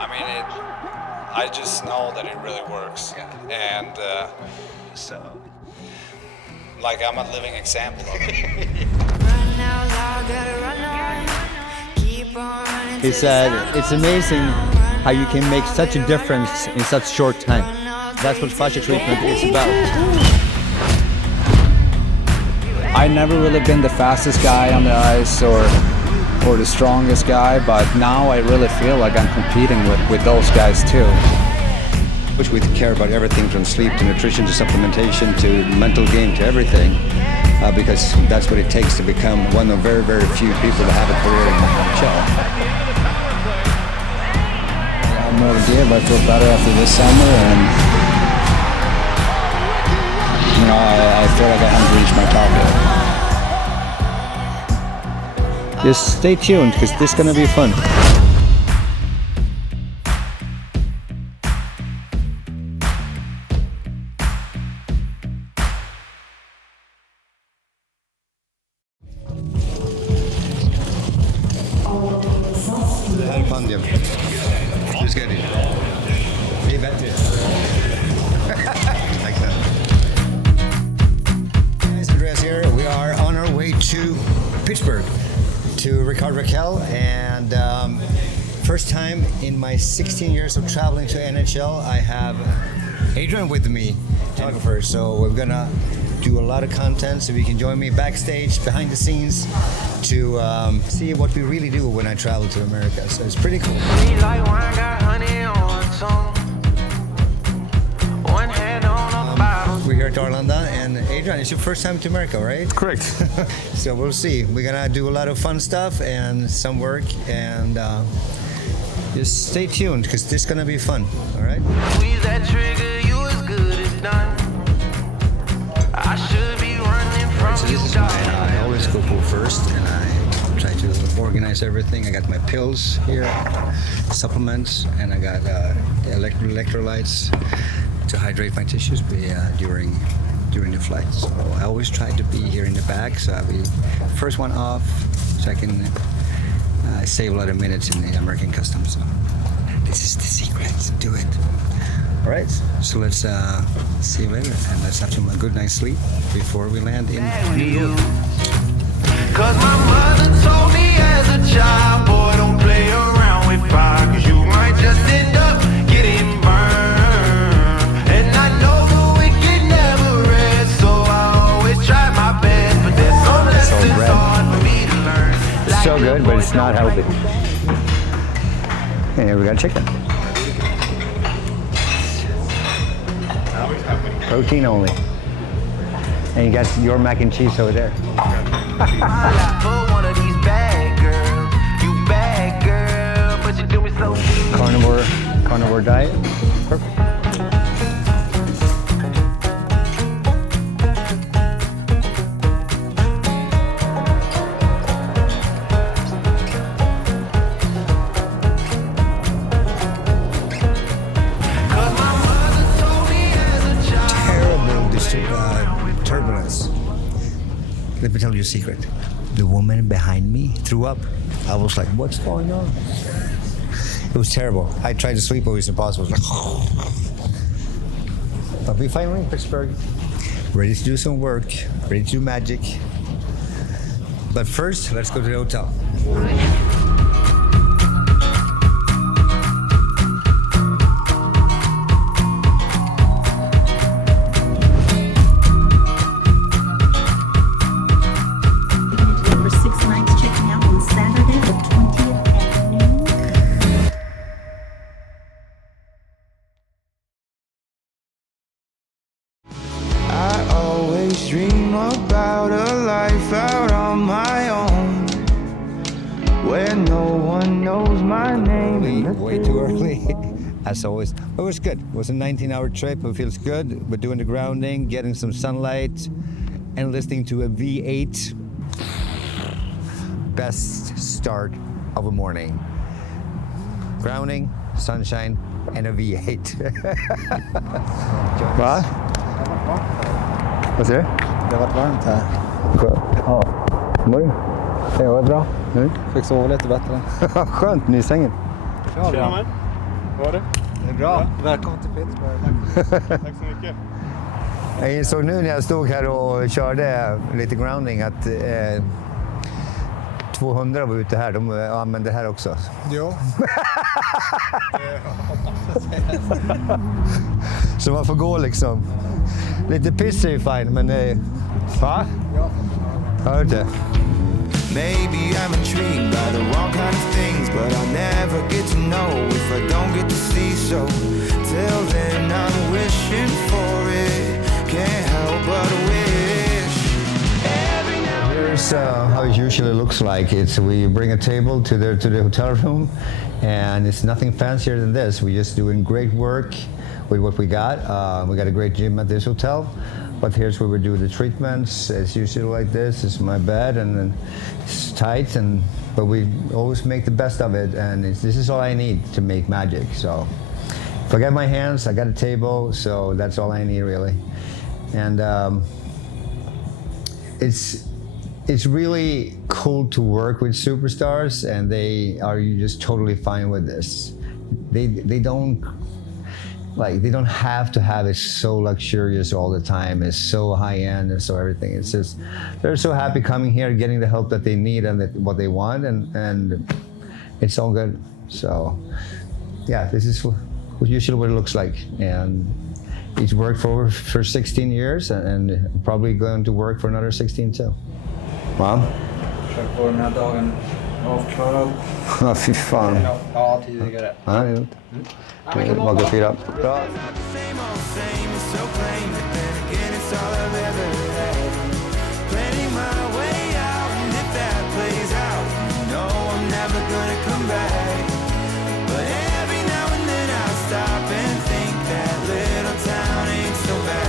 I mean, I just know that it really works. And like I'm a living example of it. He said, it's amazing how you can make such a difference in such short time. That's what fascia treatment is about. I've never really been the fastest guy on the ice or the strongest guy, but now I really feel like I'm competing with those guys too. Which we care about everything from sleep to nutrition to supplementation to mental game to everything, because that's what it takes to become one of very, very few people to have a career in the NHL. I'm motivated. I feel better after this summer, and you know, I feel like I haven't reached my top yet. Just stay tuned, because this is gonna be fun. Handpandium. Du ska dit. Det är bättre. Like that. It's Andreas here. We are on our way to Pittsburgh to Rickard Rakell, and first time in my 16 years of traveling to NHL, I have Adrian with me, photographer. So we're gonna do a lot of content, so you can join me backstage, behind the scenes, to see what we really do when I travel to America. So it's pretty cool. We're here at Arlanda, and Adrian, it's your first time to America, right? Correct. So we'll see. We're gonna do a lot of fun stuff and some work, and just stay tuned, because this is gonna be fun. All right. Squeeze that trigger, you as good as done. I should be running from So this is I always go pool first, and I try to organize everything. I got my pills here, supplements, and I got electrolytes to hydrate my tissues during the flight. So I always try to be here in the back, so I'll be first one off, so I can save a lot of minutes in the American customs. So this is the secret. Do it. All right, so let's see you later, and let's have a good night's sleep before we land in New York. Cause my mother told me as a child, boy, don't play around with fire, cause you might just end up getting burned. And I know the wicked never rest, so I always try my best, but there's some lessons hard for me to learn. It's so good, but it's not healthy. And here we got chicken. Protein only. And you got your mac and cheese over there. Carnivore diet. Perfect. Turbulence. Let me tell you a secret. The woman behind me threw up. I was like, what's going on? It was terrible. I tried to sleep, but it was impossible. It was like, but we finally in Pittsburgh, ready to do some work, ready to do magic. But first, let's go to the hotel. Dream about a life out on my own, where no one knows my name. Way too early, as always. But it was good. It was a 19-hour trip. It feels good. We're doing the grounding, getting some sunlight, and listening to a V8. Best start of a morning. Grounding, sunshine, and a V8. Va? Vad säger du? Det har varit varmt här. Ja. Morgon. Det var bra. Fick sova lite bättre. Skönt, ny sängen. Tjena. var det? Det är bra. Välkommen till Pittsburgh. Tack så mycket. Jag insåg nu när jag stod här och körde lite grounding att 200 var ute här. De använder det här också. Jo. Så man får gå liksom. Lite piss är ju fine, men... Va? Ja. Hör du? Maybe I'm intrigued by the wrong kind of things, but I'll never get to know if I don't get to see. So till then I'm wishing for it, can't help but wish. Every now and Here's how it usually looks like. We bring a table to the hotel room, and it's nothing fancier than this. We're just doing great work with what we got. We got a great gym at this hotel, but here's where we do the treatments. It's usually like this. It's my bed, and then it's tight, but we always make the best of it. And this is all I need to make magic. So if I got my hands, I got a table, so that's all I need really. And it's really cool to work with superstars, and they are just totally fine with this. They don't have to have it so luxurious all the time. It's so high end and so everything. It's just they're so happy coming here, getting the help that they need and what they want, and it's all good. So yeah, this is usually what it looks like, and it's worked for 16 years and probably going to work for another 16 too. Wow. Försök få den här dagen avklarad. Ja, fy fan. Ja, tidigare. Ja, det är lugnt. Maka 4. Bra. same old same, it's so plain, but then again it's all I've ever had. Planning my way out, and if that plays out, you know I'm never gonna come back. But every now and then I stop and think that little town ain't so bad.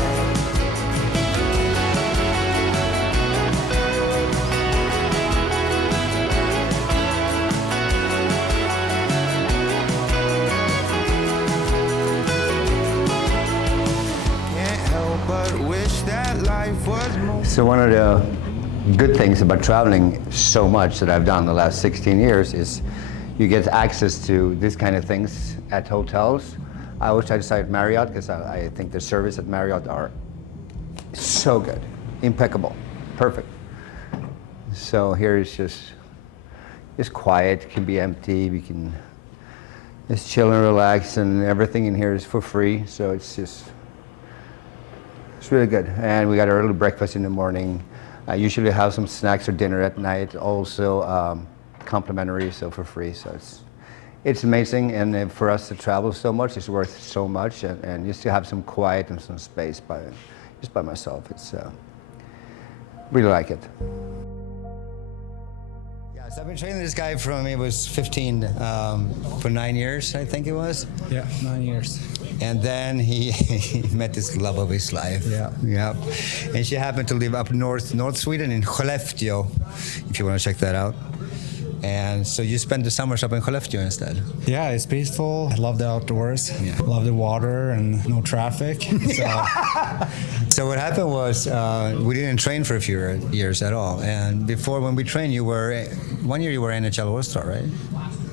So one of the good things about traveling so much that I've done the last 16 years is you get access to these kind of things at hotels. I always try to stay at Marriott because I think the service at Marriott are so good, impeccable, perfect. So here it's just quiet, it can be empty, we can just chill and relax, and everything in here is for free, so it's really good. And we got an early breakfast in the morning. I usually have some snacks or dinner at night, also complimentary, so for free. So it's amazing, and for us to travel so much, it's worth so much, and just to have some quiet and some space just by myself, it's really like it. Yes, I've been training this guy from he was 15 for 9 years, I think it was. Yeah, 9 years. And then he met this love of his life. Yeah. And she happened to live up North Sweden in Skellefteå, if you want to check that out. And so you spend the summers up in Skellefteå instead. Yeah, it's peaceful. I love the outdoors. Yeah. Love the water and no traffic. So. So what happened was we didn't train for a few years at all. And before, when we trained, one year you were NHL All-Star, right?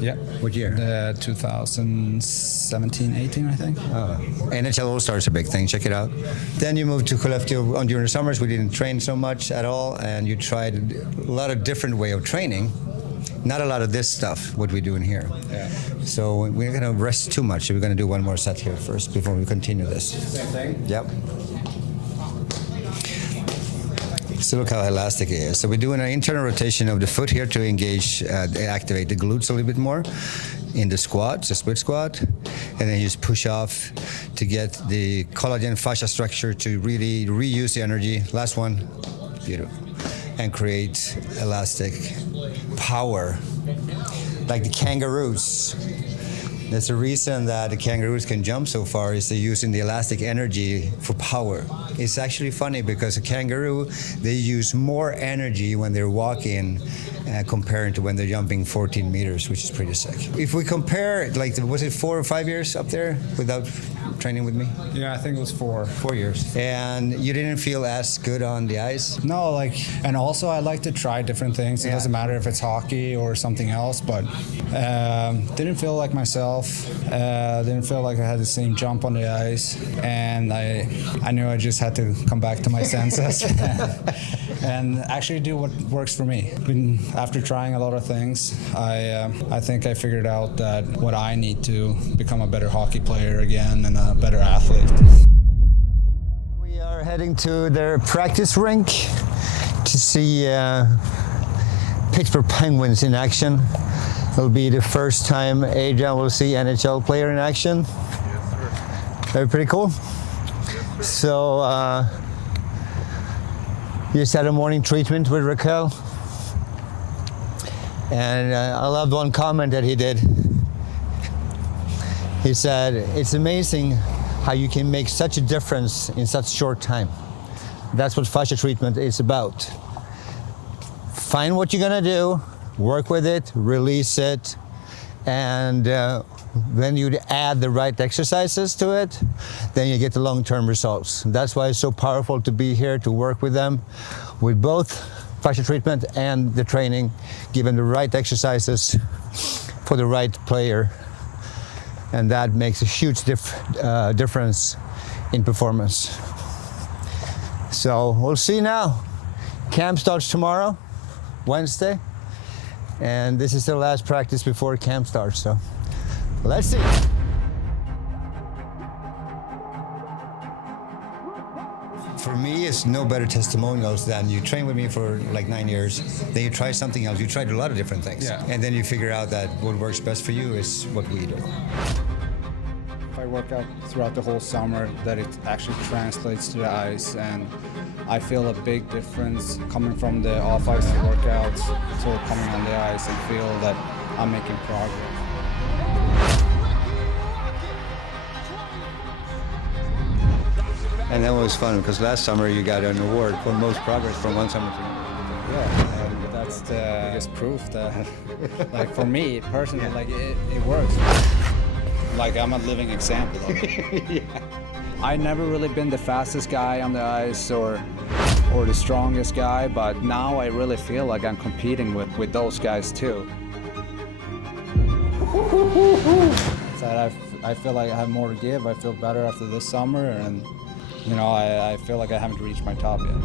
Yeah. What year? 2017, 18, I think. NHL All-Star is a big thing. Check it out. Then you moved to Skellefteå during the summers. We didn't train so much at all, and you tried a lot of different way of training. Not a lot of this stuff, what we're doing here. Yeah. So we're going to rest too much. We're going to do one more set here first before we continue this. Same thing? Yep. So look how elastic it is. So we're doing an internal rotation of the foot here to engage, activate the glutes a little bit more in the squat, the split squat, and then you just push off to get the collagen fascia structure to really reuse the energy. Last one, beautiful, and create elastic power, like the kangaroos. There's a reason that the kangaroos can jump so far is they're using the elastic energy for power. It's actually funny because a kangaroo, they use more energy when they're walking comparing to when they're jumping 14 meters, which is pretty sick. If we compare, like, was it 4 or 5 years up there without training with me? Yeah, I think it was 4. 4 years. And you didn't feel as good on the ice? No, like, and also I like to try different things. It doesn't matter if it's hockey or something else, but didn't feel like myself. Didn't feel like I had the same jump on the ice, and I knew I just had to come back to my senses and actually do what works for me. After trying a lot of things, I think I figured out that what I need to become a better hockey player again and a better athlete. We are heading to their practice rink to see Pittsburgh Penguins in action. It'll be the first time Adrian will see NHL player in action. Yes, sir. Very pretty cool. Yes, so you just had a morning treatment with Rakell. And I loved one comment that he did. He said, "It's amazing how you can make such a difference in such short time." That's what fascia treatment is about. Find what you're gonna do, work with it, release it, and then you add the right exercises to it, then you get the long-term results. That's why it's so powerful to be here to work with them, with both fascia treatment and the training, given the right exercises for the right player. And that makes a huge difference in performance. So we'll see now. Camp starts tomorrow, Wednesday, and this is the last practice before camp starts, so let's see. For me, it's no better testimonials than you train with me for like 9 years, then you try something else. You tried a lot of different things, and then you figure out that what works best for you is what we do. If I work out throughout the whole summer, that it actually translates to the ice, and I feel a big difference coming from the off-ice workouts to coming on the ice and feel that I'm making progress. And that was fun because last summer you got an award for most progress from one summer to another. Yeah, and that's the biggest proof that, like, for me personally, like, it works. Like, I'm a living example of it. I never really been the fastest guy on the ice or the strongest guy, but now I really feel like I'm competing with those guys too. So I feel like I have more to give. I feel better after this summer, and you know, I feel like I haven't reached my top yet.